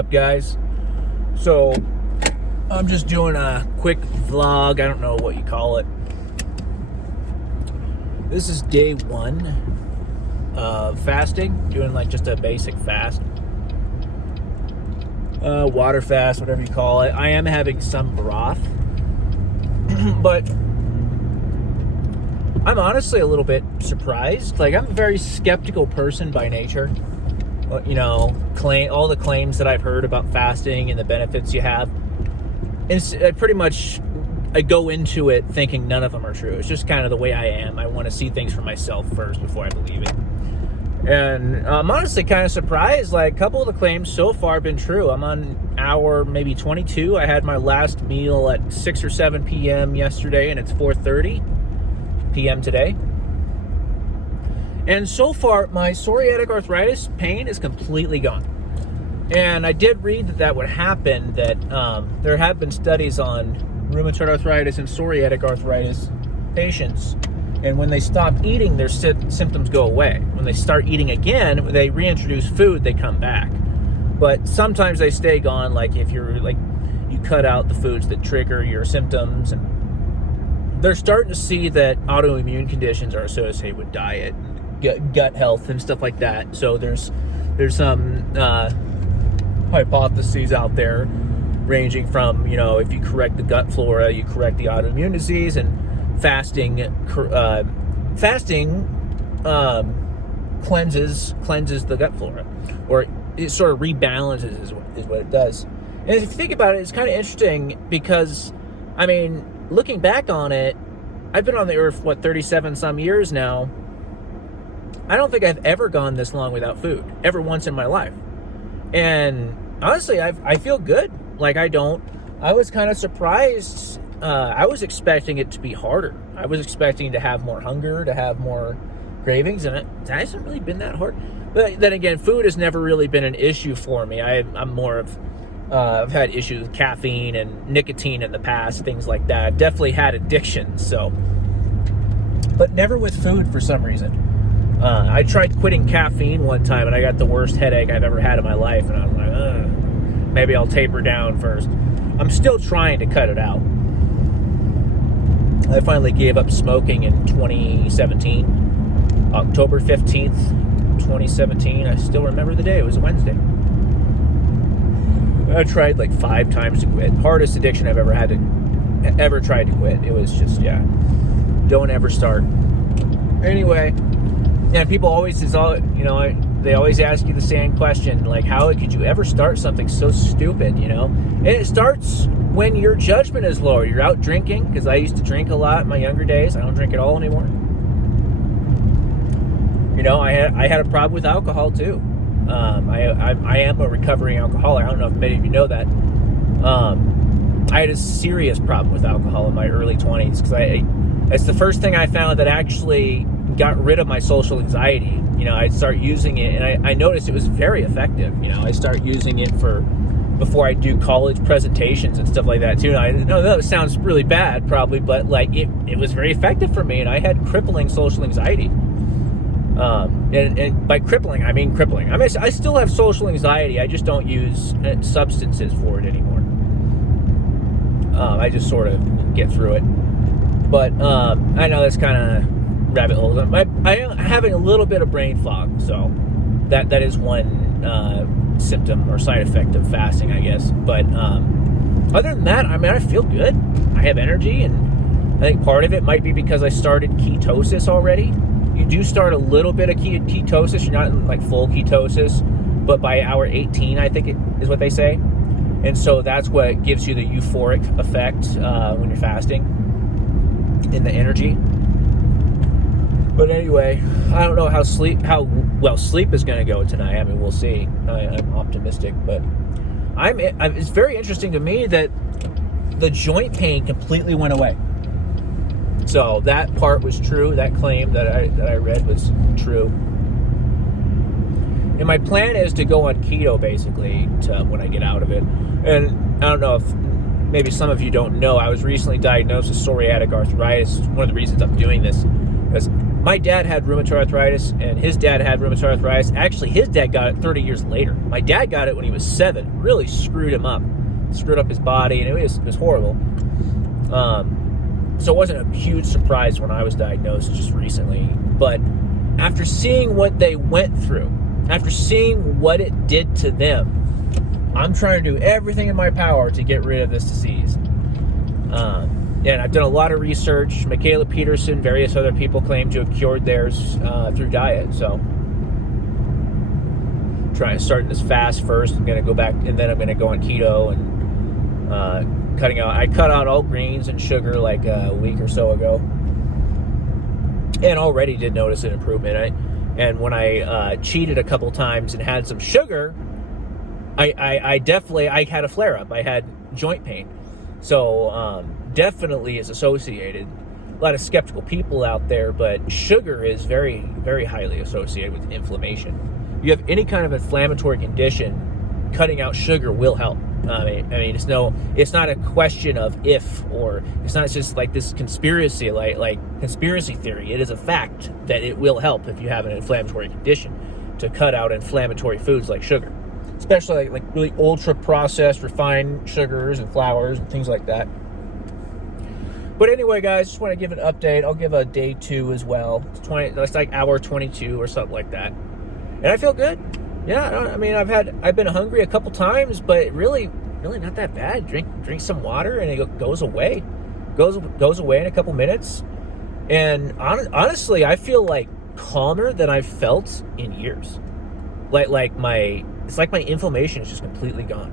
Up, guys? So I'm just doing a quick vlog. I don't know what you call it. This is day 1 of fasting, doing like just a basic fast, water fast, whatever you call it. I am having some broth, but I'm honestly a little bit surprised. Like, I'm a very skeptical person by nature. You know, all the claims that I've heard about fasting and the benefits you have, and I go into it thinking none of them are true. It's just kind of the way I am. I want to see things for myself first before I believe it. And I'm honestly kind of surprised. Like, a couple of the claims so far have been true. I'm on hour maybe 22. I had my last meal at 6 or 7 p.m. yesterday, and it's 4:30 p.m. today. And so far, my psoriatic arthritis pain is completely gone. And I did read that would happen, that there have been studies on rheumatoid arthritis and psoriatic arthritis patients. And when they stop eating, their symptoms go away. When they start eating again, they reintroduce food, they come back. But sometimes they stay gone, like if you cut out the foods that trigger your symptoms. And they're starting to see that autoimmune conditions are associated with diet, gut health, and stuff like that. So there's some hypotheses out there ranging from, if you correct the gut flora, you correct the autoimmune disease, and fasting cleanses the gut flora, or it sort of rebalances is what it does. And if you think about it, it's kind of interesting because, looking back on it, I've been on the earth 37 some years now. I don't think I've ever gone this long without food, ever once in my life. And honestly, I feel good. I was kind of surprised. I was expecting it to be harder. I was expecting to have more hunger, to have more cravings, and it hasn't really been that hard. But then again, food has never really been an issue for me. I'm more of, I've had issues with caffeine and nicotine in the past, things like that. I've definitely had addictions, but never with food for some reason. I tried quitting caffeine one time, and I got the worst headache I've ever had in my life, and I was like, maybe I'll taper down first. I'm still trying to cut it out. I finally gave up smoking in 2017, October 15th, 2017. I still remember the day. It was a Wednesday. I tried like 5 times to quit. Hardest addiction I've ever tried to quit. It was just, don't ever start. Anyway, and people always, they always ask you the same question, like, how could you ever start something so stupid, And it starts when your judgment is lower. You're out drinking, because I used to drink a lot in my younger days. I don't drink at all anymore. I had a problem with alcohol too. I am a recovering alcoholic. I don't know if many of you know that. I had a serious problem with alcohol in my early 20s, because it's the first thing I found that actually got rid of my social anxiety. I'd start using it, and I noticed it was very effective. I start using it before I do college presentations and stuff like that too. I know that sounds really bad probably, but it was very effective for me, and I had crippling social anxiety. And by crippling, I mean crippling. I still have social anxiety. I just don't use substances for it anymore. I just sort of get through it. But I know that's kind of rabbit hole. I am having a little bit of brain fog, so that is one symptom or side effect of fasting, I guess. But other than that, I feel good. I have energy, and I think part of it might be because I started ketosis already. You do start a little bit of ketosis. You're not in full ketosis, but by hour 18, I think it is what they say. And so that's what gives you the euphoric effect when you're fasting, in the energy. But anyway, I don't know how well sleep is going to go tonight. We'll see. I'm optimistic, but it's very interesting to me that the joint pain completely went away. So that part was true. That claim that I read was true. And my plan is to go on keto basically when I get out of it. And I don't know if maybe some of you don't know, I was recently diagnosed with psoriatic arthritis. One of the reasons I'm doing this is My dad had rheumatoid arthritis, and his dad had rheumatoid arthritis. Actually, his dad got it 30 years later. My dad got it when he was 7. Really screwed him up. Screwed up his body, and it was horrible. So it wasn't a huge surprise when I was diagnosed just recently. But after seeing what they went through, after seeing what it did to them, I'm trying to do everything in my power to get rid of this disease. And I've done a lot of research. Michaela Peterson, various other people claim to have cured theirs through diet. So, starting this fast first. I'm going to go back, and then I'm going to go on keto and I cut out all grains and sugar like a week or so ago, and already did notice an improvement. And when I cheated a couple times and had some sugar, I definitely had a flare up. I had joint pain. So definitely is associated. A lot of skeptical people out there, but sugar is very, very highly associated with inflammation. If you have any kind of inflammatory condition, cutting out sugar will help. I mean, it's not a question of if, or it's not just like this conspiracy, like conspiracy theory. It is a fact that it will help if you have an inflammatory condition to cut out inflammatory foods like sugar, especially like really ultra processed refined sugars and flours and things like that. But anyway, guys, just want to give an update. I'll give a day 2 as well. It's like hour 22 or something like that, and I feel good. Yeah, I mean, I've been hungry a couple times, but really not that bad. Drink some water, and it goes away. Goes away in a couple minutes. And honestly, I feel like calmer than I've felt in years. It's like my inflammation is just completely gone.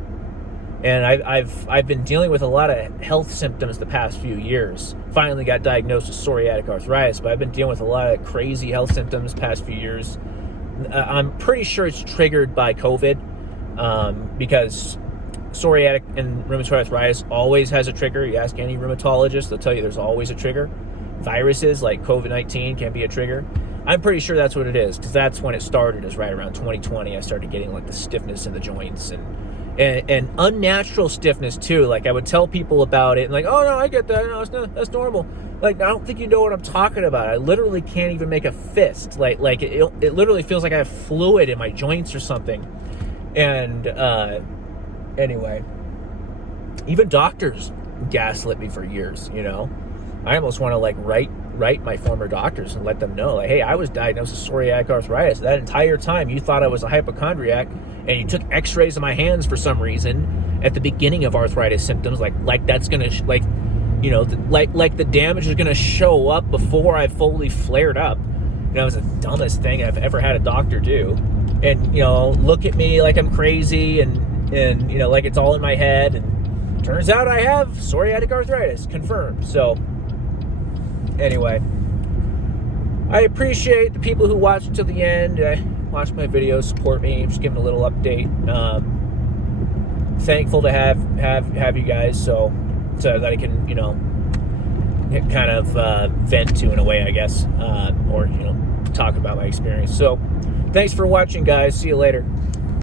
And I've been dealing with a lot of health symptoms the past few years. Finally got diagnosed with psoriatic arthritis, but I've been dealing with a lot of crazy health symptoms the past few years. I'm pretty sure it's triggered by COVID, because psoriatic and rheumatoid arthritis always has a trigger. You ask any rheumatologist, they'll tell you there's always a trigger. Viruses like COVID-19 can be a trigger. I'm pretty sure that's what it is, because that's when it started, is right around 2020. I started getting like the stiffness in the joints and unnatural stiffness too. Like I would tell people about it and like, oh no, I get that. No, that's normal. Like, I don't think you know what I'm talking about. I literally can't even make a fist. Like it literally feels like I have fluid in my joints or something. And anyway, even doctors gaslit me for years, you know. I almost want to like write my former doctors and let them know, like, hey, I was diagnosed with psoriatic arthritis. That entire time you thought I was a hypochondriac, and you took x-rays of my hands for some reason at the beginning of arthritis symptoms, like that's gonna like the damage is gonna show up before I fully flared up. You know, it was the dumbest thing I've ever had a doctor do. And, you know, look at me like I'm crazy and you know, like it's all in my head, and turns out I have psoriatic arthritis, confirmed. So anyway, I appreciate the people who watch to the end, watch my videos, support me, just giving a little update. Thankful to have you guys, so that I can, you know, kind of vent to in a way, I guess, or, you know, talk about my experience. So thanks for watching, guys. See you later.